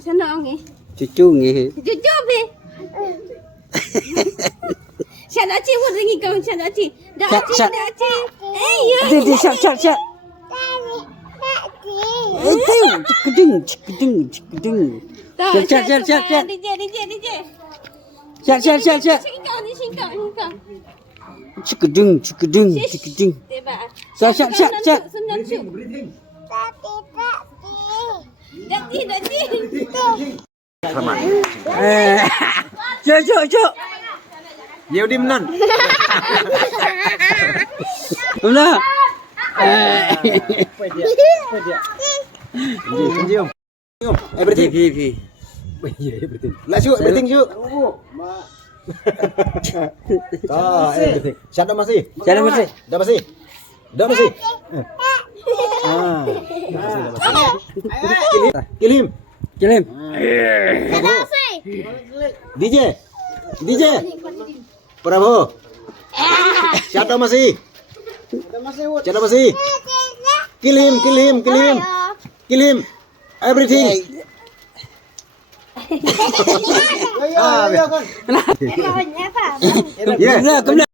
Sana ang eh. Cucu ngi. Cucu be. Sana ci mo ringi kau sana ci. Dah ci. Eh, Di siap. Itu cekding. Siap. DJ. Siap. Singkau ni singkau. Cekding. Tiba. Siap. Senang cu. Dati. Cuk. Nhiều đêm năn. Benar. Cium. Everything. Pi. Everything. Lah cu, everything cu. Everything. Siap dah masih? Jalan masih. Dah masih. Kill him. Kirim. DJ. Bravo. Siap dah masih? Kill him. Everything. Kemana?